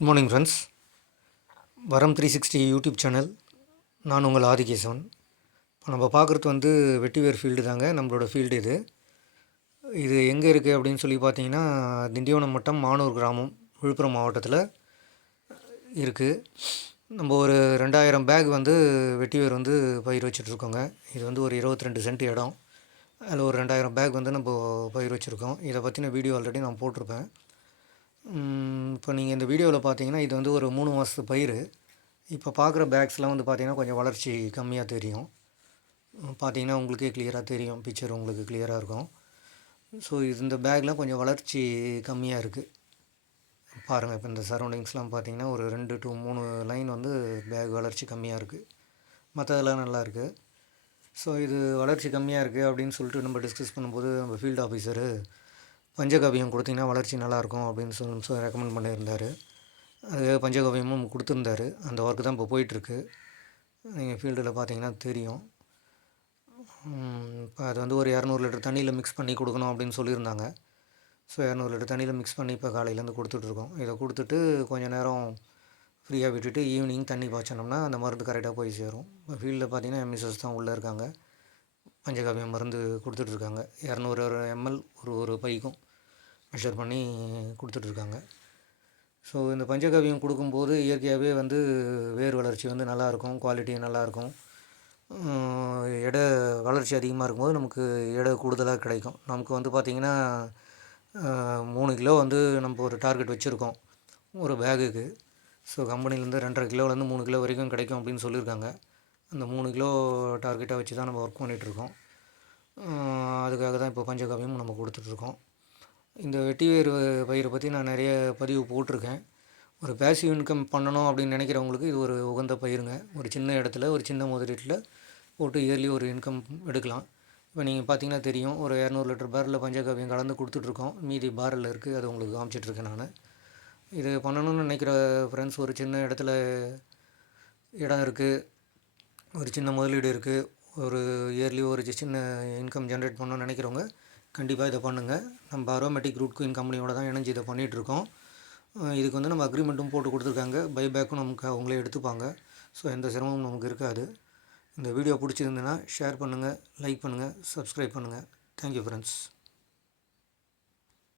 Good morning friends வரம் three sixty YouTube channel நான் உங்கள் ஆதிகேசவன். இப்போ நம்ம பார்க்குறது வந்து வெட்டிவேர் ஃபீல்டு தாங்க. நம்மளோட ஃபீல்டு இது. இது எங்கே இருக்குது அப்படின்னு சொல்லி பார்த்தீங்கன்னா திண்டிவனம் மட்டம் மானூர் கிராமம் விழுப்புரம் மாவட்டத்தில் இருக்குது நம்ம ஒரு ரெண்டாயிரம் பேக் வந்து வெட்டிவேர் வந்து பயிர் வச்சிட்ருக்கோங்க. இது வந்து ஒரு இருபத்தி ரெண்டு சென்ட் இடம். அதில் ஒரு ரெண்டாயிரம் பேக் வந்து நம்ம பயிர் வச்சுருக்கோம். இதை பற்றின வீடியோ ஆல்ரெடி நான் போட்டிருப்பேன். இப்போ நீங்கள் இந்த வீடியோவில் பார்த்தீங்கன்னா இது வந்து ஒரு மூணு மாதத்து பயிர் இப்போ பார்க்குற பேக்ஸ்லாம் வந்து பார்த்தீங்கன்னா கொஞ்சம் வளர்ச்சி கம்மியாக தெரியும். பார்த்தீங்கன்னா உங்களுக்கே கிளியராக தெரியும். பிக்சர் உங்களுக்கு கிளியராக இருக்கும். ஸோ இது இந்த பேக்லாம் கொஞ்சம் வளர்ச்சி கம்மியாக இருக்குது பாருங்கள் இப்போ இந்த சரௌண்டிங்ஸ்லாம் பார்த்தீங்கன்னா ஒரு ரெண்டு டு மூணு லைன் வந்து பேக் வளர்ச்சி கம்மியாக இருக்குது மற்றதெல்லாம் நல்லா இருக்குது ஸோ இது வளர்ச்சி கம்மியாக இருக்குது அப்படின்னு சொல்லிட்டு நம்ம டிஸ்கஸ் பண்ணும்போது நம்ம ஃபீல்டு ஆஃபீஸரு பஞ்சகாவியம் கொடுத்தீங்கன்னா வளர்ச்சி நல்லாயிருக்கும் அப்படின்னு சொல்லி சொல்லி ரெக்கமெண்ட் பண்ணியிருந்தார். அது பஞ்சகாவியமும் கொடுத்துருந்தாரு. அந்த ஒர்க்கு தான் இப்போ போயிட்டுருக்கு. நீங்கள் ஃபீல்டில் பார்த்தீங்கன்னா தெரியும். இப்போ அது வந்து ஒரு இரநூறு லிட்டர் தண்ணியில் மிக்ஸ் பண்ணி கொடுக்கணும் அப்படின்னு சொல்லியிருந்தாங்க. ஸோ இரநூறு லிட்டர் தண்ணியில் மிக்ஸ் பண்ணி இப்போ காலையிலேருந்து கொடுத்துட்ருக்கோம். இதை கொடுத்துட்டு கொஞ்சம் நேரம் ஃப்ரீயாக விட்டுட்டு ஈவினிங் தண்ணி பாய்ச்சனோம்னா அந்த மருந்து கரெக்டாக போய் சேரும். இப்போ ஃபீல்டில் பார்த்தீங்கன்னா எம்எஸ்எஸ் தான் உள்ளே இருக்காங்க. பஞ்சகாவியம் மருந்து கொடுத்துட்ருக்காங்க. இரநூறு எம்எல் ஒரு ஒரு பைக்கும். மெஷர் பண்ணி கொடுத்துட்ருக்காங்க. ஸோ இந்த பஞ்சகவியம் கொடுக்கும்போது இயற்கையாகவே வந்து வேர் வளர்ச்சி வந்து நல்லாயிருக்கும் குவாலிட்டி நல்லாயிருக்கும். எடை வளர்ச்சி அதிகமாக இருக்கும்போது நமக்கு எடை கூடுதலாக கிடைக்கும். நமக்கு வந்து பார்த்திங்கன்னா மூணு கிலோ வந்து நம்ம ஒரு டார்கெட் வச்சுருக்கோம் ஒரு பேகுக்கு ஸோ கம்பெனிலேருந்து ரெண்டரை கிலோலேருந்து மூணு கிலோ வரைக்கும் கிடைக்கும் அப்படின்னு சொல்லியிருக்காங்க. அந்த மூணு கிலோ டார்கெட்டாக வச்சு தான் நம்ம ஒர்க் பண்ணிகிட்ருக்கோம் அதுக்காக தான் இப்போ பஞ்சகவியம் நம்ம கொடுத்துட்ருக்கோம். இந்த வெட்டிவேர் பயிரை பற்றி நான் நிறைய பதிவு போட்டிருக்கேன். ஒரு பேசிவ் இன்கம் பண்ணணும் அப்படின்னு நினைக்கிறவங்களுக்கு இது ஒரு உகந்த பயிருங்க. ஒரு சின்ன இடத்துல ஒரு சின்ன முதலீட்டில் போட்டு இயர்லி ஒரு இன்கம் எடுக்கலாம். இப்போ நீங்கள் பார்த்தீங்கன்னா தெரியும் ஒரு இரநூறு லிட்டர் பேரில் பஞ்சகாவியம் கலந்து கொடுத்துட்ருக்கோம். மீதி பாரில் இருக்குது அது உங்களுக்கு காமிச்சிட்ருக்கேன் நான். இது பண்ணணும்னு நினைக்கிற ஃப்ரெண்ட்ஸ் ஒரு சின்ன இடத்துல இடம் இருக்குது ஒரு சின்ன முதலீடு இருக்குது ஒரு இயர்லி ஒரு சின்ன இன்கம் ஜென்ரேட் பண்ணணும்னு நினைக்கிறவங்க கண்டிப்பாக இதை பண்ணுங்கள் நம்ம அரோமேட்டிக் ரூட் குயின் கம்பெனியோட தான் இணைஞ்சு இதை பண்ணிகிட்ருக்கோம் இதுக்கு வந்து நம்ம அக்ரிமெண்ட்டும் போட்டு கொடுத்துருக்காங்க. பைபேக்கும் நமக்கு அவங்களே எடுத்துப்பாங்க. ஸோ எந்த சிரமமும் நமக்கு இருக்காது. இந்த வீடியோ பிடிச்சிருந்துன்னா ஷேர் பண்ணுங்கள் லைக் பண்ணுங்கள் சப்ஸ்கிரைப் பண்ணுங்கள் தேங்க்யூ ஃப்ரெண்ட்ஸ்